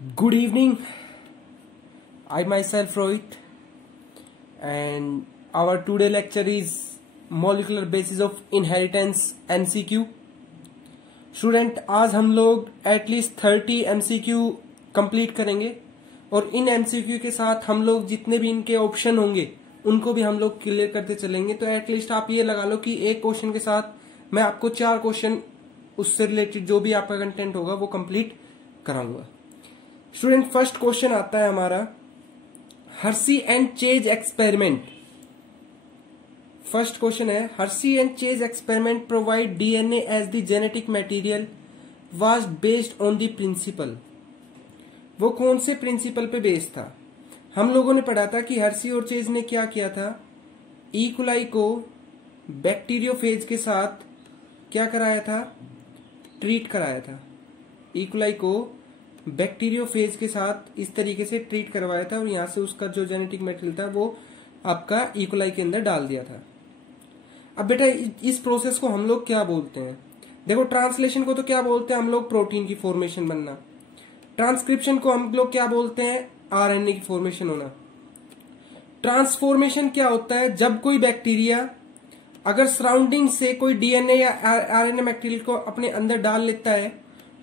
Good evening. I myself Rohit, and our today lecture is molecular basis of inheritance MCQ. Student आज हम लोग at least 30 MCQ complete करेंगे और इन MCQ के साथ हम लोग जितने भी इनके ऑप्शन होंगे उनको भी हम लोग क्लियर करते चलेंगे। तो एटलीस्ट आप ये लगा लो कि एक क्वेश्चन के साथ मैं आपको 4 क्वेश्चन उससे रिलेटेड जो भी आपका कंटेंट होगा वो कंप्लीट कराऊंगा। स्टूडेंट फर्स्ट क्वेश्चन आता है हमारा Hershey and Chase experiment. First question है Hershey and Chase experiment provide DNA as the genetic material was based on the principle. वो कौन से प्रिंसिपल पे बेस्ड था? हम लोगों ने पढ़ा था कि हर्सी और चेज ने क्या किया था, ई कोलाई को बैक्टीरियोफेज के साथ क्या कराया था, ट्रीट कराया था। ई कोलाई को बैक्टीरियोफेज के साथ इस तरीके से ट्रीट करवाया था और यहां से उसका जो जेनेटिक मटेरियल था वो आपका ई कोलाई के अंदर डाल दिया था। अब बेटा इस प्रोसेस को हम लोग क्या बोलते हैं? देखो ट्रांसलेशन को तो क्या बोलते हैं हम लोग, प्रोटीन की फॉर्मेशन बनना। ट्रांसक्रिप्शन को हम लोग क्या बोलते हैं, आरएनए की फॉर्मेशन होना। ट्रांसफॉर्मेशन क्या होता है, जब कोई बैक्टीरिया अगर सराउंडिंग से कोई डीएनए या आरएनए मटेरियल को अपने अंदर डाल लेता है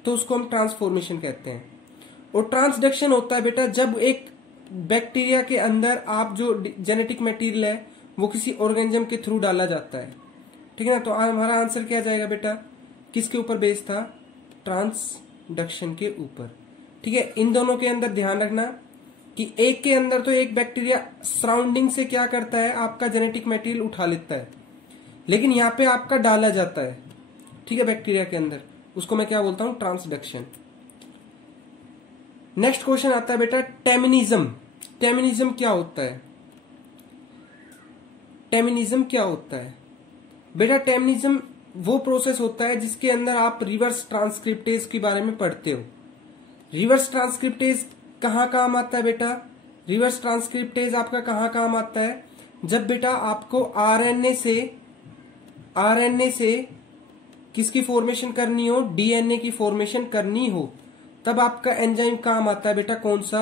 तो उसको हम ट्रांसफॉर्मेशन कहते हैं। और ट्रांसडक्शन होता है बेटा जब एक बैक्टीरिया के अंदर आप जो जेनेटिक मटेरियल है वो किसी ऑर्गेनिज्म के थ्रू डाला जाता है। ठीक है ना? तो हमारा आंसर क्या जाएगा बेटा, किसके ऊपर बेस्ड था? ट्रांसडक्शन के ऊपर। ठीक है, इन दोनों के अंदर ध्यान रखना कि एक के अंदर तो एक बैक्टीरिया सराउंडिंग से क्या करता है, आपका जेनेटिक मटेरियल उठा लेता है, लेकिन यहाँ पे आपका डाला जाता है। ठीक है, बैक्टीरिया के अंदर, उसको मैं क्या बोलता हूं, ट्रांसडक्शन। नेक्स्ट क्वेश्चन आता है बेटा टेमिनिज्म। टेमिनिज्म क्या होता है? टेमिनिज्म क्या होता है बेटा? टेमिनिज्म वो प्रोसेस होता है जिसके अंदर आप रिवर्स ट्रांसक्रिप्टेज के बारे में पढ़ते हो। रिवर्स ट्रांसक्रिप्टेज कहाँ काम आता है बेटा? रिवर्स ट्रांसक्रिप्टेज आपका कहाँ काम आता है? जब बेटा आपको आरएनए से किसकी फॉर्मेशन करनी हो, डीएनए की फॉर्मेशन करनी हो, तब आपका एंजाइम काम आता है बेटा कौन सा?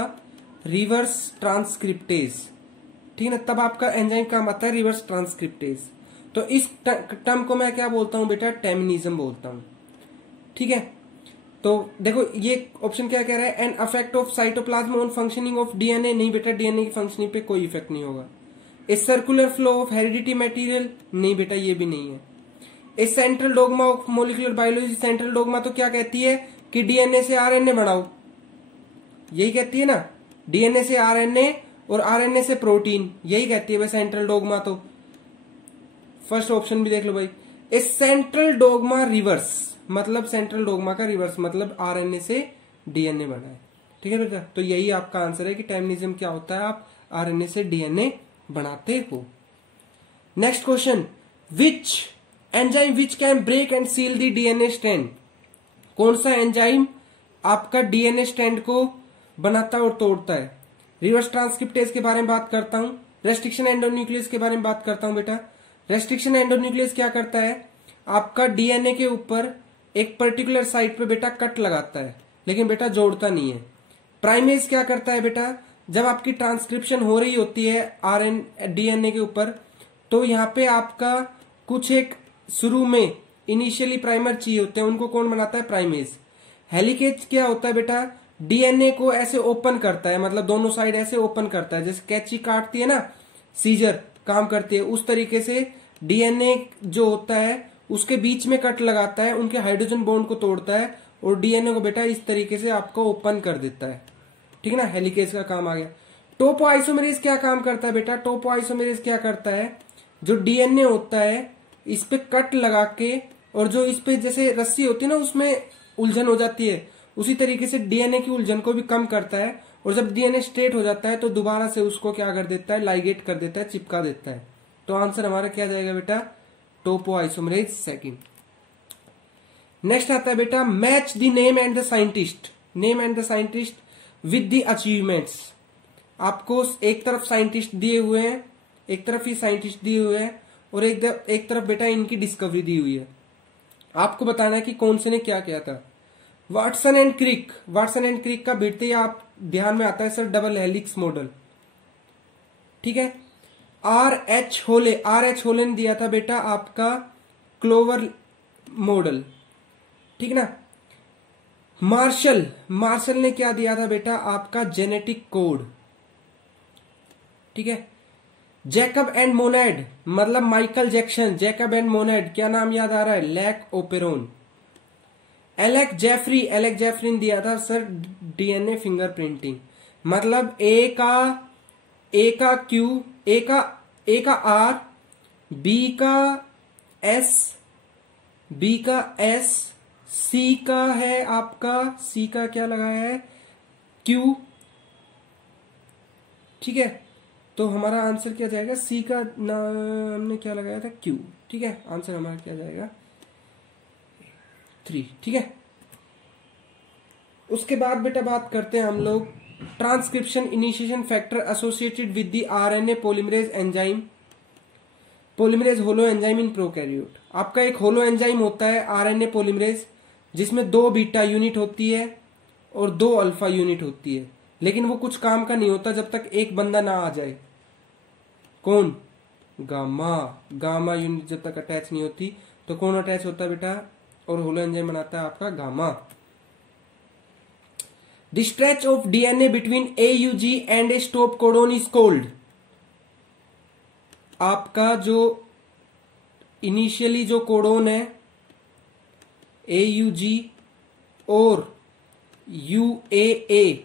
Reverse transcriptase. ठीक है ना? तब आपका एंजाइम काम आता है रिवर्स ट्रांसक्रिप्टेज। तो इस टर्म को मैं क्या बोलता हूं बेटा? टेमिनिज्म बोलता हूं। ठीक है, तो देखो ये ऑप्शन क्या कह रहा है, an affect of cytoplasm on functioning of DNA. नहीं बेटा, डीएनए की फंक्शनिंग पे कोई इफेक्ट नहीं होगा। A circular flow of heredity material. नहीं बेटा, ये भी नहीं है। A central dogma of molecular biology. Central dogma तो क्या कहती है कि डीएनए से आरएनए बनाओ, यही कहती है ना, डीएनए से आरएनए और आरएनए से प्रोटीन, यही कहती है भाई सेंट्रल डोगमा। तो फर्स्ट ऑप्शन भी देख लो भाई, ए सेंट्रल डोगमा रिवर्स, मतलब सेंट्रल डोगमा का रिवर्स मतलब आरएनए से डीएनए बना है। ठीक है बेटा, तो यही आपका आंसर है कि टेमिनिज्म क्या होता है, आप आरएनए से डीएनए बनाते हो। Next question, which enzyme which can break and seal the DNA strand. कौन सा एंजाइम आपका डीएनए स्ट्रैंड को बनाता और तोड़ता है? रिवर्स ट्रांसक्रिप्टेज के बारे में बात करता हूं, रेस्ट्रिक्शन एंडोन्यूक्लियस के बारे में बात करता हूं बेटा। रेस्ट्रिक्शन एंडोन्यूक्लियस क्या करता है, आपका डीएनए के ऊपर एक पर्टिकुलर साइट पे बेटा कट लगाता है, लेकिन बेटा जोड़ता नहीं है। प्राइमेज क्या करता है बेटा, जब आपकी ट्रांसक्रिप्शन हो रही होती है डीएनए के ऊपर, तो यहाँ पे आपका कुछ एक शुरू में इनिशियली प्राइमर चाहिए होते हैं, उनको कौन बनाता है? प्राइमेज। हेलिकेज क्या होता है बेटा, डीएनए को ऐसे ओपन करता है, मतलब दोनों साइड ऐसे ओपन करता है, जैसे कैंची काटती है ना, सीजर काम करती है, उस तरीके से डीएनए जो होता है उसके बीच में कट लगाता है, उनके हाइड्रोजन बॉन्ड को तोड़ता है और डीएनए को बेटा इस तरीके से आपको ओपन कर देता है। ठीक है ना, हेलिकेज का काम आ गया। टोपो आइसोमेरेज क्या काम करता है बेटा? टोपो आइसोमेरेज क्या करता है, जो डीएनए होता है इस पे कट लगा के, और जो इस पे जैसे रस्सी होती है ना उसमें उलझन हो जाती है, उसी तरीके से डीएनए की उलझन को भी कम करता है, और जब डीएनए स्ट्रेट हो जाता है तो दोबारा से उसको क्या कर देता है, लाइगेट कर देता है, चिपका देता है। तो आंसर हमारा क्या जाएगा बेटा? टोपो आइसोमेरेज सेकंड। नेक्स्ट आता है बेटा match the name and the scientist. Name and the scientist with the achievements. आपको एक तरफ साइंटिस्ट दिए हुए हैं, एक तरफ ही साइंटिस्ट दिए हुए हैं, और एक तरफ बेटा इनकी डिस्कवरी दी हुई है। आपको बताना है कि कौन से ने क्या किया था। वाटसन एंड क्रिक का भिड़ते आप ध्यान में आता है सर डबल हेलिक्स मॉडल। ठीक है। आर एच होले ने दिया था बेटा आपका क्लोवर मॉडल। ठीक ना। मार्शल ने क्या दिया था बेटा आपका जेनेटिक कोड। ठीक है। जैकब एंड मोनेड मतलब माइकल जैक्सन, जैकब एंड मोनेड क्या नाम याद आ रहा है, लैक ओपेरोन। एलेक जेफरी ने दिया था सर डीएनए फिंगरप्रिंटिंग। मतलब ए का क्यू, ए का आर, बी का एस, सी का है आपका, सी का क्या लगाया है क्यू। ठीक है। तो हमारा आंसर क्या जाएगा, सी का हमने क्या लगाया था क्यू। ठीक है। आंसर हमारा क्या जाएगा 3। ठीक है। उसके बाद बेटा बात करते हैं हम लोग transcription initiation factor associated with the RNA polymerase enzyme, polymerase holo enzyme in prokaryote. आपका एक होलो एंजाइम होता है आरएनए पॉलीमरेज जिसमें 2 बीटा यूनिट होती है और 2 अल्फा यूनिट होती है, लेकिन वो कुछ काम का नहीं होता जब तक एक बंदा ना आ जाए। कौन, गामा यूनिट जब तक अटैच नहीं होती। तो कौन अटैच होता है बेटा और होलो एंजाइम बनाता है आपका gamma. The stretch of DNA between AUG and A stop codon is called. आपका जो इनिशियली जो कोडोन है AUG और UAA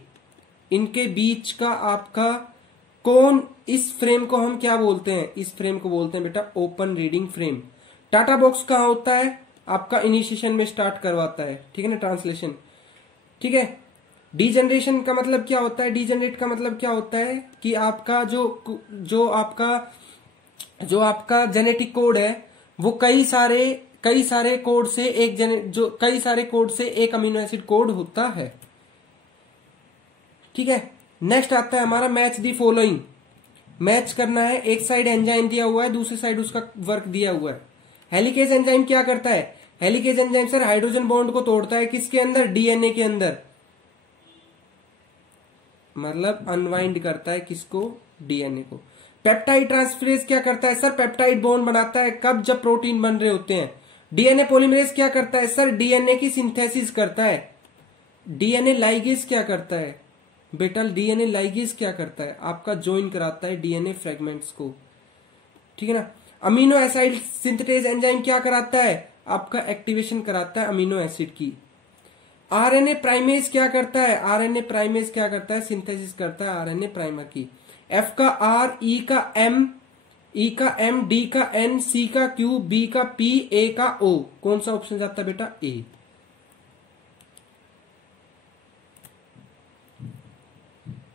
इनके बीच का आपका कौन, इस फ्रेम को हम क्या बोलते हैं, इस फ्रेम को बोलते हैं बेटा open reading frame. TATA box कहां होता है आपका, इनिशिएशन में स्टार्ट करवाता है। ठीक है ना, ट्रांसलेशन। ठीक है। डीजनरेशन का मतलब क्या होता है, डीजनरेट का मतलब क्या होता है कि आपका जो आपका जेनेटिक कोड है वो कई सारे कोड से एक अमीनो एसिड कोड होता है। ठीक है। नेक्स्ट आता है हमारा मैच दी फॉलोइंग। मैच करना है, एक साइड एंजाइम दिया हुआ है, दूसरी साइड उसका वर्क दिया हुआ है। हेलिकेज एंजाइम क्या करता है, helicase enzyme sir hydrogen bond को तोड़ता है, किसके अंदर, डीएनए के अंदर, मतलब अनवाइंड करता है किसको, डीएनए को। पेप्टाइड ट्रांसफरेज क्या करता है सर, पेप्टाइड बॉन्ड बनाता है, कब, जब प्रोटीन बन रहे होते हैं। डीएनए पॉलीमरेज क्या करता है सर, डीएनए की सिंथेसिस करता है। डीएनए लाइगेज क्या करता है बेटा, डीएनए लाइगेज क्या करता है आपका, ज्वाइन कराता है डीएनए फ्रेगमेंट्स को। ठीक है ना। अमीनो एसिड सिंथेटेज एंजाइम क्या कराता है आपका, एक्टिवेशन कराता है अमीनो एसिड की। आरएनए प्राइमेज क्या करता है, आरएनए प्राइमेज क्या करता है, सिंथेसिस करता है आरएनए प्राइमर की। एफ का आर, ई का एम, डी का एन, सी का क्यू, बी का पी, ए का ओ। कौन सा ऑप्शन जाता है बेटा, A.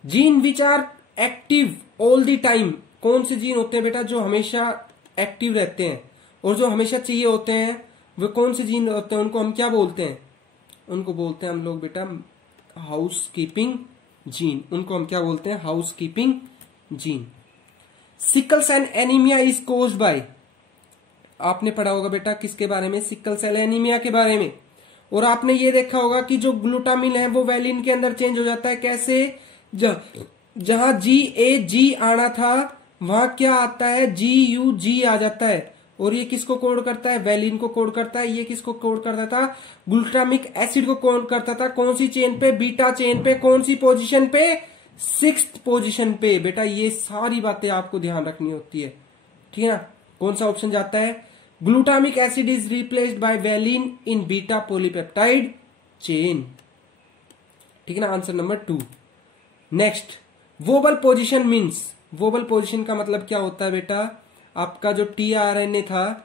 Gene which are active all the time. कौन से जीन होते हैं बेटा जो हमेशा एक्टिव रहते हैं और जो हमेशा चाहिए होते हैं, वो कौन से जीन होते हैं, उनको हम क्या बोलते हैं, उनको बोलते हैं हम लोग बेटा हाउस कीपिंग जीन। उनको हम क्या बोलते हैं, housekeeping gene. Sickle cell anaemia is caused by, आपने पढ़ा होगा बेटा किसके बारे में, सिकल सेल एनीमिया के बारे में। और आपने ये देखा होगा कि जो ग्लूटामिन है वो वैलिन के अंदर चेंज हो जाता है। कैसे, जहां GAG आना था वहां क्या आता है, GUG आ जाता है। और ये किसको कोड करता है, वैलिन को कोड करता है। ये किसको कोड करता था, ग्लूटामिक एसिड को कोड करता था। कौन सी चेन पे, बीटा चेन पे। कौन सी पोजीशन पे, 6th पोजीशन पे। बेटा ये सारी बातें आपको ध्यान रखनी होती है। ठीक है ना। कौन सा ऑप्शन जाता है, glutamic acid is replaced by valine in beta polypeptide chain. ठीक है ना, answer number 2। Next, wobble position means, wobble position का मतलब क्या होता है बेटा, आपका जो टीआरएनए था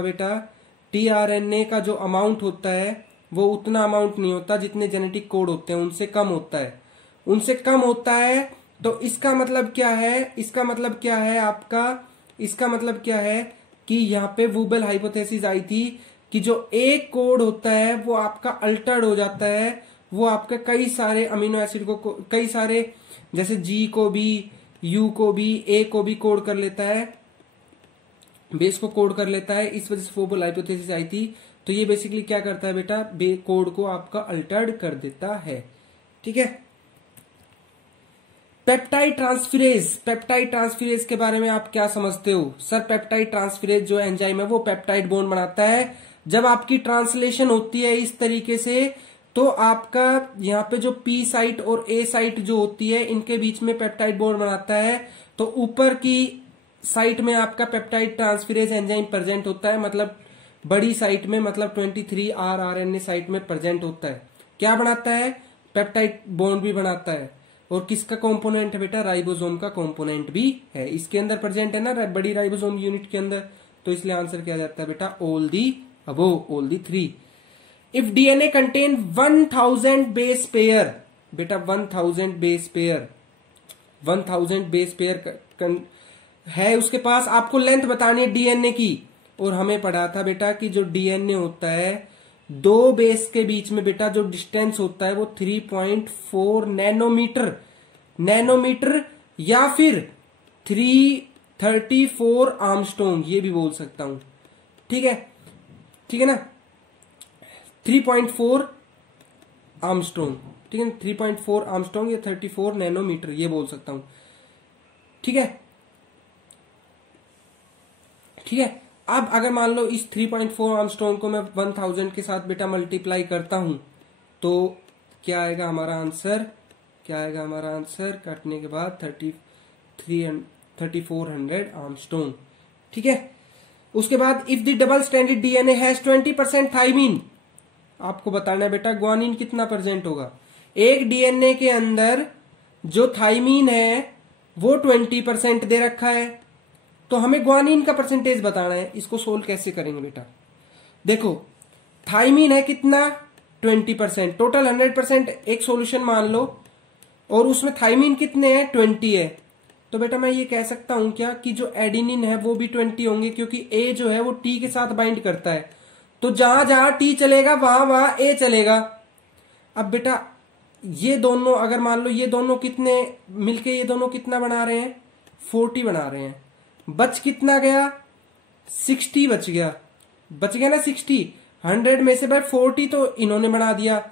बेटा, टीआरएनए का जो अमाउंट होता है वो उतना अमाउंट नहीं होता जितने जेनेटिक कोड होते हैं, उनसे कम होता है, उनसे कम होता है। तो इसका मतलब क्या है, इसका मतलब क्या है आपका, इसका मतलब क्या है कि यहाँ पे वोबल हाइपोथेसिस आई थी कि जो एक कोड होता है वो आपका अल्टर्ड हो जाता है, वो आपके कई सारे अमीनो एसिड को कई सारे, जैसे जी को भी, यू को भी, ए को भी कोड कर लेता है। बेस को कोड कर लेता है, इस वजह से फोबोल हाइपोथेसिस आई थी। तो ये बेसिकली क्या करता है बेटा, कोड को आपका अल्टर्ड कर देता है। ठीक है। पेप्टाइड ट्रांसफेरेज के बारे में आप क्या समझते हो? सर पेप्टाइड ट्रांसफेरेज जो एंजाइम है वो पेप्टाइड बॉन्ड बनाता है। जब आपकी ट्रांसलेशन होती है इस तरीके से, तो आपका यहाँ पे जो पी साइट और ए साइट जो होती है इनके बीच में पेप्टाइड बॉन्ड बनाता है। तो ऊपर की साइट में आपका पेप्टाइड ट्रांसफेरेज एंजाइम प्रेजेंट होता है, मतलब बड़ी साइट में, मतलब 23R RNA साइट में प्रेजेंट होता है। क्या बनाता है? पेप्टाइड बॉन्ड भी बनाता है। और किसका कंपोनेंट है बेटा? राइबोसोम का कंपोनेंट भी है इसके अंदर प्रेजेंट है ना, बड़ी राइबोसोम यूनिट के अंदर। तो इसलिए आंसर क्या जाता है बेटा? All the above, all the 3। If DNA contain 1000 base pair, बेटा 1000 बेस पेयर, 1000 बेस पेयर है उसके पास, आपको लेंथ बतानी है डीएनए की। और हमें पढ़ा था बेटा कि जो डीएनए होता है, दो बेस के बीच में बेटा जो डिस्टेंस होता है वो 3.4 नैनोमीटर या फिर 334 आर्मस्ट्रॉन्ग, ये भी बोल सकता हूं। ठीक है, ठीक है ना, 3.4 आर्मस्ट्रॉन्ग, ठीक है, 3.4 आर्मस्ट्रॉन्ग या 34 नैनोमीटर, ये बोल सकता हूं। ठीक है, ठीक है। अब अगर मान लो इस 3.4 आर्मस्ट्रॉन्ग को मैं 1000 के साथ बेटा मल्टीप्लाई करता हूं, तो क्या आएगा हमारा आंसर? क्या आएगा हमारा आंसर? काटने के बाद 3400 आर्मस्ट्रॉन्ग। ठीक है। उसके बाद if the double stranded DNA has 20% thymine, आपको बताना है बेटा ग्वानिन कितना प्रेजेंट होगा। एक डीएनए के अंदर जो थाइमीन है वो 20% दे रखा है, तो हमें ग्वानिन का परसेंटेज बताना है। इसको सोल्व कैसे करेंगे बेटा? देखो थाइमीन है कितना? 20%, टोटल 100% एक सॉल्यूशन मान लो, और उसमें थाइमीन कितने हैं? 20 है। तो बेटा मैं ये कह सकता हूं क्या कि जो एडिनिन है वो भी 20 होंगे, क्योंकि ए जो है वो टी के साथ बाइंड करता है। तो जहां जहां टी चलेगा वहां वहां ए चलेगा। अब बेटा ये दोनों अगर मान लो ये दोनों कितने मिलके ये दोनों कितना बना रहे हैं? 40 बना रहे हैं। बच कितना गया? 60 बच गया। बच गया ना 60। 100 में से भाई 40 तो इन्होंने बना दिया।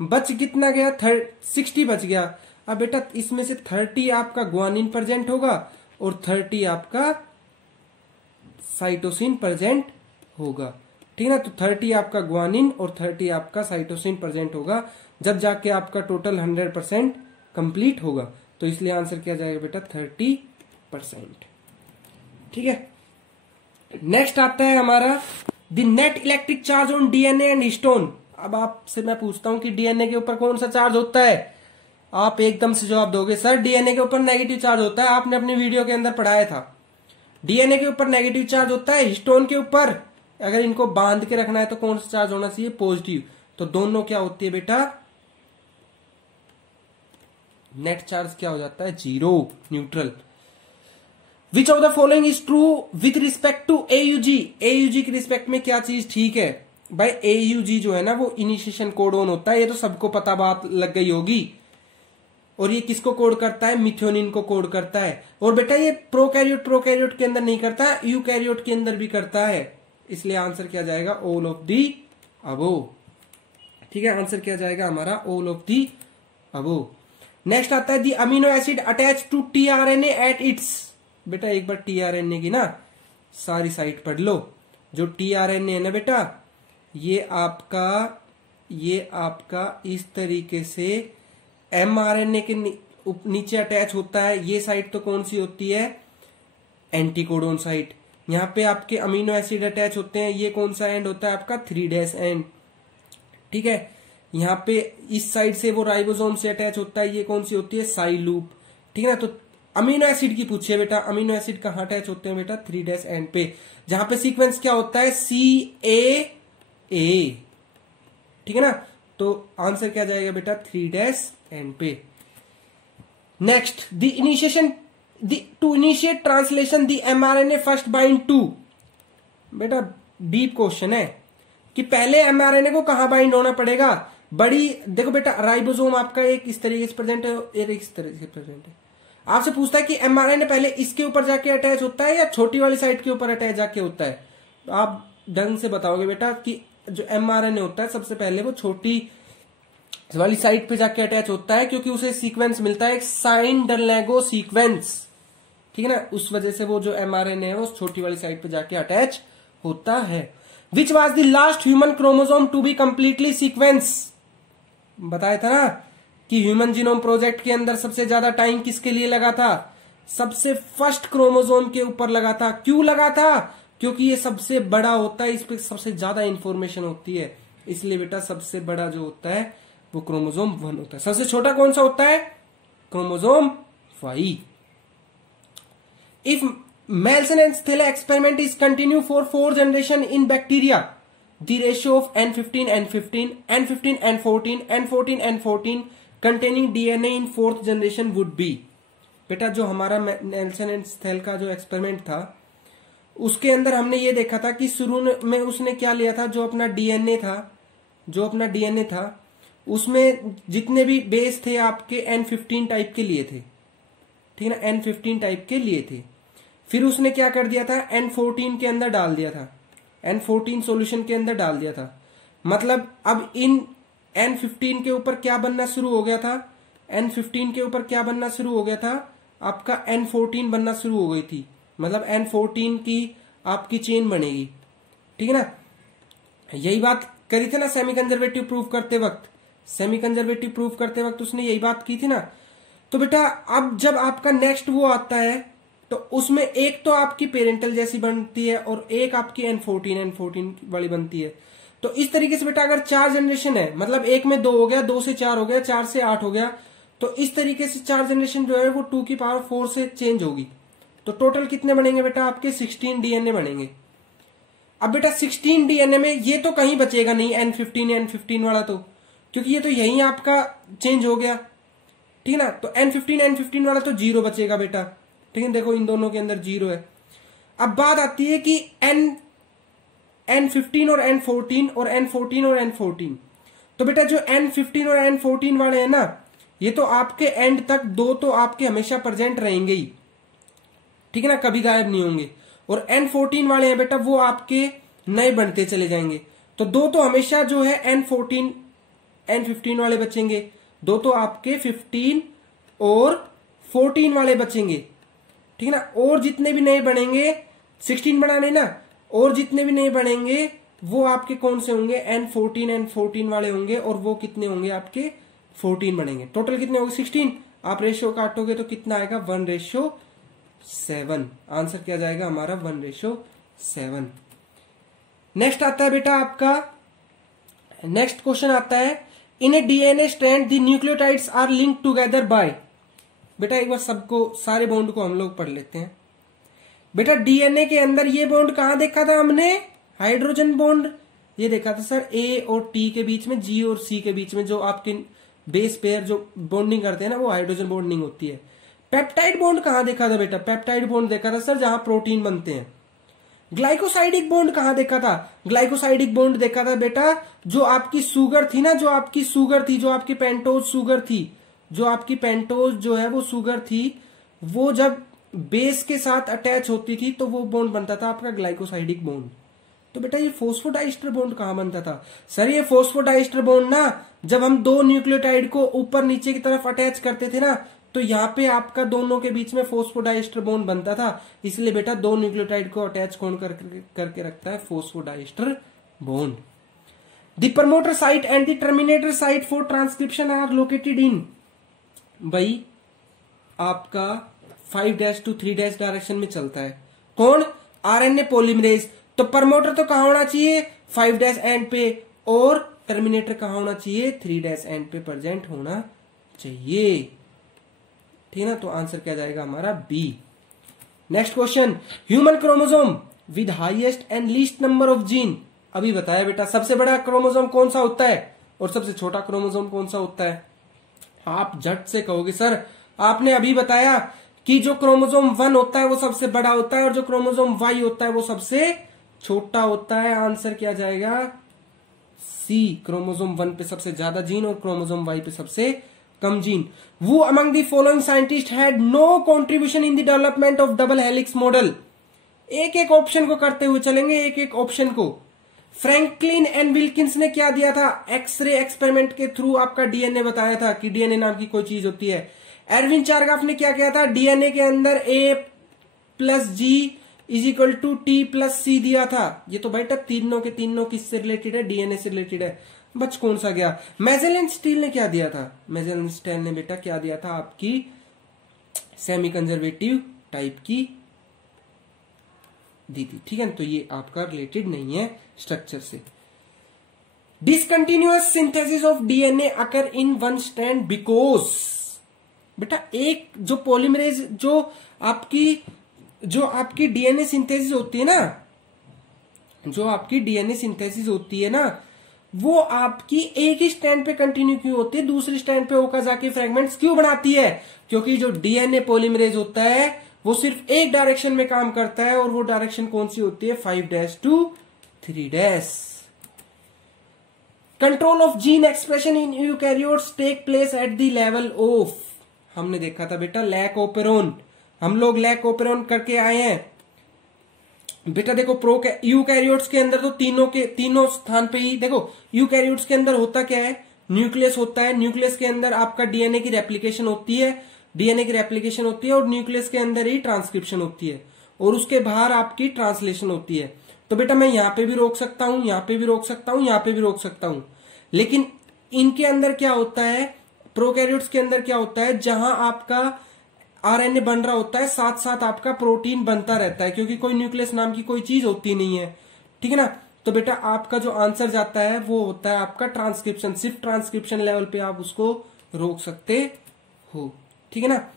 बच कितना गया? 60 बच गया। अब बेटा इसमें से 30 आपका ग्वानिन प्रेजेंट होगा और 30 आपका साइटोसिन प्रेजेंट होगा। ठीक है ना, तो 30 आपका ग्वानिन और 30 आपका साइटोसिन प्रेजेंट होगा, जब जाके आपका टोटल 100% कंप्लीट होगा। तो इसलिए आंसर क्या जाएगा बेटा? 30%। ठीक है। नेक्स्ट आता है हमारा the net electric charge on DNA and histone. अब आपसे मैं पूछता हूं कि डीएनए के ऊपर कौन सा चार्ज होता है? आप एकदम से जवाब दोगे सर डीएनए के ऊपर नेगेटिव चार्ज होता है। आपने अपनी वीडियो के अंदर पढ़ाया था डीएनए के ऊपर नेगेटिव चार्ज होता है। हिस्टोन के ऊपर अगर इनको बांध के रखना है तो कौन सा चार्ज होना चाहिए? पॉजिटिव। तो दोनों क्या होती है बेटा? नेट चार्ज क्या हो जाता है? 0, neutral. Which of the following is true with respect to AUG? AUG के रिस्पेक्ट में क्या चीज ठीक है? भाई एयूजी जो है ना वो इनिशिएशन कोडोन होता है, ये तो सबको पता बात लग गई होगी। और ये किसको कोड करता है? मिथ्योनिन को कोड करता है। और बेटा ये प्रोकैरियोट के अंदर नहीं करता, यूकैरियोट के अंदर भी करता है। इसलिए आंसर क्या जाएगा? All of the above. ठीक है, आंसर क्या जाएगा हमारा? All of the above. Next आता है the amino acid attach to tRNA at its. बेटा एक बार टीआरएनए की ना सारी साइट पढ़ लो। जो टीआरएनए है ना बेटा, ये आपका इस तरीके से एमआरएनए के नीचे अटैच होता है। ये साइट तो कौन सी होती है? Anticodon site. यहाँ पे आपके अमीनो एसिड अटैच होते हैं। ये कौन सा एंड होता है आपका? 3' एंड। ठीक है, यहाँ पे इस साइड से वो राइबोसोम से अटैच होता है। ये कौन सी होती है? साई लूप। ठीक है ना, तो अमीनो एसिड की पूछिए बेटा, अमीनो एसिड कहाँ अटैच होते हैं बेटा? 3' एंड पे, जहां पे सीक्वेंस क्या होता है? CAA। ठीक है ना, तो आंसर क्या जाएगा बेटा? 3' एंड पे। Next the initiation to initiate translation the mRNA first bind to. बेटा डीप क्वेश्चन है कि पहले एमआरएनए को कहां बाइंड होना पड़ेगा? बड़ी देखो बेटा राइबोसोम आपका एक इस तरीके से प्रेजेंट है, एक इस तरीके से प्रेजेंट है। आपसे पूछता है कि एमआरएनए पहले इसके ऊपर जाके अटैच होता है या छोटी वाली साइट के ऊपर अटैच जाके होता है, तो आप ढंग से बताओगे बेटा कि जो एमआरएनए होता है सबसे पहले वो छोटी वाली साइट पे जाके अटैच होता है, क्योंकि उसे सीक्वेंस मिलता है एक साइन-डर्नेगो सीक्वेंस, ठीक है ना, उस वजह से वो जो एमआरएनए है उस छोटी वाली साइट पे जाके अटैच होता है। Which was the last human chromosome to be completely sequence, बताया था ना कि ह्यूमन जीनोम प्रोजेक्ट के अंदर सबसे ज्यादा टाइम किसके लिए लगा था, सबसे फर्स्ट क्रोमोसोम के ऊपर लगा था। क्यों लगा था, क्योंकि ये सबसे बड़ा होता है, इस पे सबसे ज्यादा इंफॉर्मेशन होती है, इसलिए बेटा सबसे बड़ा जो होता है वो क्रोमोसोम 1 होता है। सबसे छोटा कौन सा होता है, chromosome 5। If Meldson and Stella experiment is continue for 4 generation in bacteria, the ratio of N15 N15 N15 N14 N14 N14 containing DNA in 4th generation would be, बेटा जो हमारा नेल्सन एंड स्थेल का जो एक्सपेरिमेंट था उसके अंदर हमने ये देखा था कि शुरू में उसने क्या लिया था, जो अपना डीएनए था उसमें जितने भी बेस थे आपके N15 टाइप के लिए थे, ठीक है ना, N15 टाइप के लिए थे। फिर उसने क्या कर दिया था, N14 के अंदर डाल दिया था, N14 सॉल्यूशन के अंदर डाल दिया था। मतलब अब इन N15 के ऊपर क्या बनना शुरू हो गया था, N15 के ऊपर क्या बनना शुरू हो गया था, आपका N14 बनना शुरू हो गई थी। मतलब N14 की आपकी चेन बनेगी, ठीक है ना। यही बात करी थी ना सेमी कंजर्वेटिव प्रूफ करते वक्त उसने यही बात की थी ना। तो बेटा अब जब आपका नेक्स्ट वो आता है तो उसमें एक तो आपकी पेरेंटल जैसी बनती है और एक आपकी N14 वाली बनती है। तो इस तरीके से बेटा अगर 4 जनरेशन है, मतलब एक में 2 हो गया, 2 से 4 हो गया, 4 से 8 हो गया, तो इस तरीके से 4 जनरेशन जो है वो 2 की पावर 4 से चेंज होगी। तो टोटल कितने बनेंगे बेटा, आपके 16 डीएनए बनेंगे। अब बेटा 16 डीएनए में ये तो कहीं बचेगा नहीं N15 वाला, तो क्योंकि ये तो यही आपका चेंज हो गया, ठीक है ना। तो N15 वाला तो 0 बचेगा बेटा, ठीक है, देखो इन दोनों के अंदर 0 है। अब बात आती है कि N15 और N14 और N14 और N14, तो बेटा जो N15 और N14 वाले हैं ना, ये तो आपके एंड तक 2 तो आपके हमेशा प्रेजेंट रहेंगे ही, ठीक है ना, कभी गायब नहीं होंगे। और N14 वाले हैं बेटा वो आपके नए बनते चले जाएंगे। तो 2 तो हमेशा जो है N15 वाले बचेंगे, 2 तो आपके 15 और 14 वाले बचेंगे, ठीक है ना। और जितने भी नए बनेंगे 16 बनाने ना, और जितने भी नए बनेंगे वो आपके कौन से होंगे, N14 वाले होंगे, और वो कितने होंगे आपके 14 बनेंगे। टोटल कितने होंगे 16। आप रेशियो काटोगे तो कितना आएगा 1:7। आंसर क्या जाएगा हमारा 1:7। नेक्स्ट आता है बेटा आपका, नेक्स्ट क्वेश्चन आता है, in a DNA strand the nucleotides are link together by. बेटा एक बार सबको सारे बॉन्ड को हम लोग पढ़ लेते हैं। बेटा डीएनए के अंदर ये बॉन्ड कहां देखा था हमने, हाइड्रोजन बॉन्ड ये देखा था सर ए और टी के बीच में, जी और सी के बीच में जो आपके बेस पेयर जो बॉन्डिंग करते हैं ना वो हाइड्रोजन बॉन्डिंग होती है। पेप्टाइड बॉन्ड कहां देखा था बेटा, पेप्टाइड बॉन्ड देखा था सर जहां प्रोटीन बनते हैं। ग्लाइकोसाइडिक बॉन्ड कहां देखा था, ग्लाइकोसाइडिक बॉन्ड देखा था बेटा जो आपकी शुगर थी ना, जो आपकी पेंटोज शुगर थी, जो आपकी पेंटोज जो है वो शुगर थी, वो जब बेस के साथ अटैच होती थी तो वो बॉन्ड बनता था आपका ग्लाइकोसाइडिक बॉन्ड। तो बेटा ये फोस्फोडाइस्टर बॉन्ड कहां बनता था, सर ये फोस्फोडाइस्टर बॉन्ड ना जब हम 2 न्यूक्लियोटाइड को ऊपर नीचे की तरफ अटैच करते थे ना, तो यहाँ पे आपका दोनों के बीच में फोस्फोडाइस्टर बॉन्ड बनता था, इसलिए बेटा 2 न्यूक्लियोटाइड को अटैच कौन करके रखता है, phosphodiester bond. The promoter site and the terminator site for transcription are located in, भाई आपका 5' to 3' डायरेक्शन में चलता है, कौन, आरएनए पॉलीमरेज। तो प्रमोटर तो कहां होना चाहिए 5' एंड पे, और टर्मिनेटर कहां होना चाहिए 3' एंड पे प्रेजेंट होना चाहिए, ठीक है ना। तो आंसर क्या जाएगा हमारा B. Next question, human chromosome with highest and least number of gene. अभी बताया बेटा सबसे बड़ा क्रोमोसोम कौन सा होता है और सबसे छोटा क्रोमोसोम कौन सा होता है। आप झट से कहोगे सर आपने अभी बताया कि जो क्रोमोसोम 1 होता है वो सबसे बड़ा होता है और जो क्रोमोसोम Y होता है वो सबसे छोटा होता है। आंसर क्या जाएगा सी, क्रोमोसोम 1 पे सबसे ज्यादा जीन और क्रोमोसोम Y पे सबसे कम gene. Who among the following scientist had no contribution in the development of double helix model. एक एक ऑप्शन को करते हुए चलेंगे, एक एक ऑप्शन को। फ्रैंकलिन एंड विल्किंस ने क्या दिया था, एक्सरे एक्सपेरिमेंट के थ्रू आपका डीएनए बताया था कि डीएनए नाम की कोई चीज होती है। एरविन चारगाफ ने क्या किया था, डीएनए के अंदर A+G=T+C दिया था। ये तो बेटा तीनों के तीनों किससे रिलेटेड है, डीएनए से रिलेटेड है। बच कौन सा गया। मेजेलिन स्टील ने क्या दिया था, मेजेलिन स्टील ने बेटा क्या दिया था, आपकी सेमी कंजर्वेटिव टाइप की दी थी। ठीक है, तो ये आपका रिलेटेड नहीं है स्ट्रक्चर से। Discontinuous synthesis of DNA occur in one strand because, बेटा एक जो पॉलीमरेज जो आपकी डीएनए सिंथेसिस होती है ना, जो आपकी डीएनए सिंथेसिस होती है ना, वो आपकी एक ही स्टैंड पे कंटिन्यू क्यों होती है, दूसरे स्टैंड पे होकर जाके फ्रेगमेंट्स क्यों बनाती है, क्योंकि जो डीएनए पॉलीमरेज होता है वो सिर्फ एक डायरेक्शन में काम करता है, और वो डायरेक्शन कौन सी होती है, 5' to 3'। Control of gene expression in eukaryotes take place at the level of, हमने देखा था बेटा लैक ओपेरोन, हम लोग लैक ओपेरोन करके आए हैं बेटा। देखो यूकैरियोट्स के अंदर तो तीनों स्थान पे ही देखो, यूकैरियोट्स के अंदर होता क्या है, न्यूक्लियस होता है, न्यूक्लियस के अंदर आपका डीएनए की रेप्लिकेशन होती है, डीएनए की रेप्लिकेशन होती है, और न्यूक्लियस के अंदर ही ट्रांसक्रिप्शन होती है, और उसके बाहर आपकी ट्रांसलेशन होती है। तो बेटा मैं यहां पे भी रोक सकता हूं, यहां पे भी रोक सकता हूं, यहां पे भी रोक सकता हूं, लेकिन इनके अंदर क्या होता है, प्रोकैरियोट्स के अंदर क्या होता है, जहां आपका आरएनए बन रहा होता है साथ साथ आपका प्रोटीन बनता रहता है, क्योंकि कोई न्यूक्लियस नाम की कोई चीज होती नहीं है। ठीक है ना, तो बेटा आपका जो आंसर जाता है वो होता है आपका ट्रांसक्रिप्शन। सिर्फ ट्रांसक्रिप्शन लेवल पे आप उसको रोक सकते हो। ठीक है ना।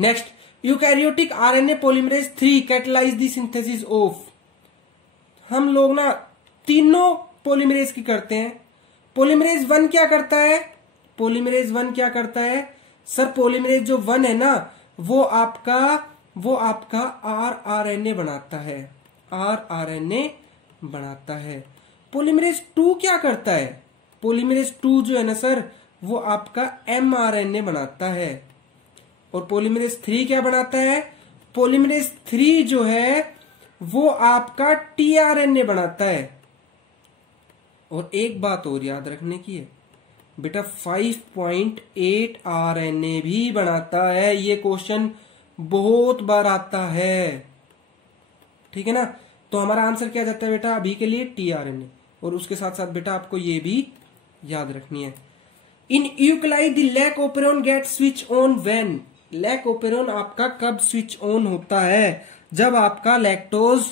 Next, eukaryotic RNA polymerase 3 catalyse the synthesis of, हम लोग ना तीनों पॉलीमरेज की करते हैं। पॉलीमरेज 1 क्या करता है, पॉलीमरेज 1 क्या करता है सर, पॉलीमरेज जो 1 है ना वो आपका आरआरएनए बनाता है, आरआरएनए बनाता है। पॉलीमरेज 2 क्या करता है, पॉलीमरेज 2 जो है ना सर वो आपका एमआरएनए बनाता है। और पॉलीमरेज 3 क्या बनाता है, पॉलीमरेज 3 जो है वो आपका टीआरएनए बनाता है। और एक बात और याद रखने की है बेटा, 5.8 आरएनए भी बनाता है। ये क्वेश्चन बहुत बार आता है। ठीक है ना, तो हमारा आंसर क्या जाता है बेटा अभी के लिए, टीआरएनए। और उसके साथ साथ बेटा आपको ये भी याद रखनी है। In E coli the lac operon get switch on when, lac operon आपका कब स्विच ऑन होता है, जब आपका लैक्टोज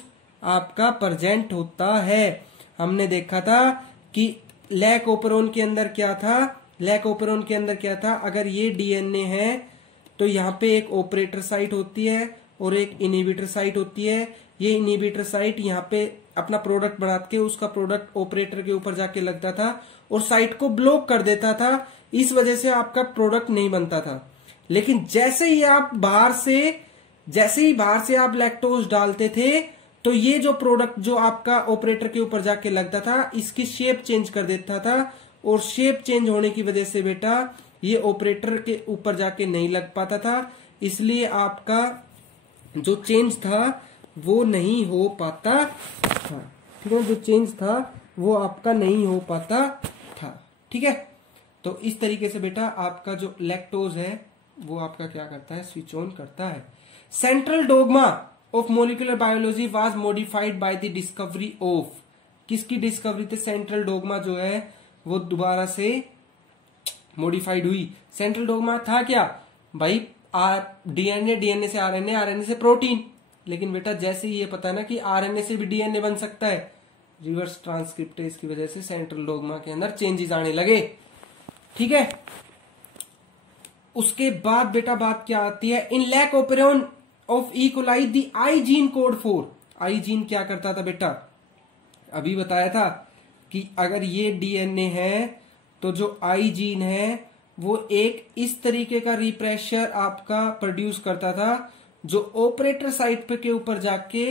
आपका प्रेजेंट होता है। हमने देखा था कि लैक ओपेरोन के अंदर क्या था, लैक ओपेरोन के अंदर क्या था, अगर ये डीएनए है तो यहाँ पे एक ऑपरेटर साइट होती है और एक इनहिबिटर साइट होती है। ये इनहिबिटर साइट यहाँ पे अपना प्रोडक्ट बना के उसका प्रोडक्ट ऑपरेटर के ऊपर जाके लगता था और साइट को ब्लॉक कर देता था, इस वजह से आपका प्रोडक्ट नहीं बनता था। लेकिन जैसे ही बाहर से आप लैक्टोज डालते थे तो ये जो प्रोडक्ट जो आपका ऑपरेटर के ऊपर जाके लगता था इसकी शेप चेंज कर देता था, और शेप चेंज होने की वजह से बेटा ये ऑपरेटर के ऊपर जाके नहीं लग पाता था, इसलिए आपका जो चेंज था वो नहीं हो पाता था। ठीक है, जो चेंज था वो आपका नहीं हो पाता था। ठीक है, तो इस तरीके से बेटा आपका जो लैक्टोज है वो आपका क्या करता है, स्विच ऑन करता है। Central dogma of molecular biology was modified by the discovery of, किसकी डिस्कवरी थे, सेंट्रल डोगमा जो है वो दोबारा से मॉडिफाइड हुई। सेंट्रल डोगमा था क्या भाई, डीएनए से आरएनए, आरएनए से प्रोटीन। लेकिन बेटा जैसे ही ये पता है ना कि आरएनए से भी डीएनए बन सकता है, रिवर्स ट्रांसक्रिप्टेज की वजह से सेंट्रल डोगमा के अंदर चेंजेस आने लगे। ठीक है, उसके बाद बेटा बात क्या आती है, in lac operon of E coli the I gene code 4, I gene क्या करता था बेटा, अभी बताया था कि अगर ये डीएनए है तो जो आई जीन है वो एक इस तरीके का रिप्रेशर आपका प्रोड्यूस करता था जो ऑपरेटर साइट पे के ऊपर जाके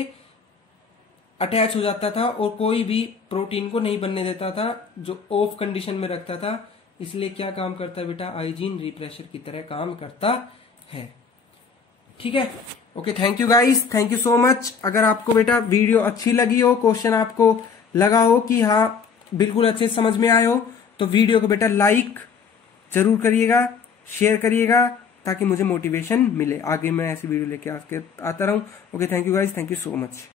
अटैच हो जाता था और कोई भी प्रोटीन को नहीं बनने देता था, जो ऑफ कंडीशन में रखता था। इसलिए क्या काम करता है बेटा, आइजीन रिप्रेशर की तरह काम करता है। ठीक है, okay, thank you guys, thank you so much. अगर आपको बेटा वीडियो अच्छी लगी हो, क्वेश्चन आपको लगा हो कि हाँ बिल्कुल अच्छे समझ में आए हो, तो वीडियो को बेटा लाइक जरूर करिएगा, शेयर करिएगा, ताकि मुझे मोटिवेशन मिले, आगे मैं ऐसी वीडियो लेके आता रहूं। Okay, thank you guys, thank you so much.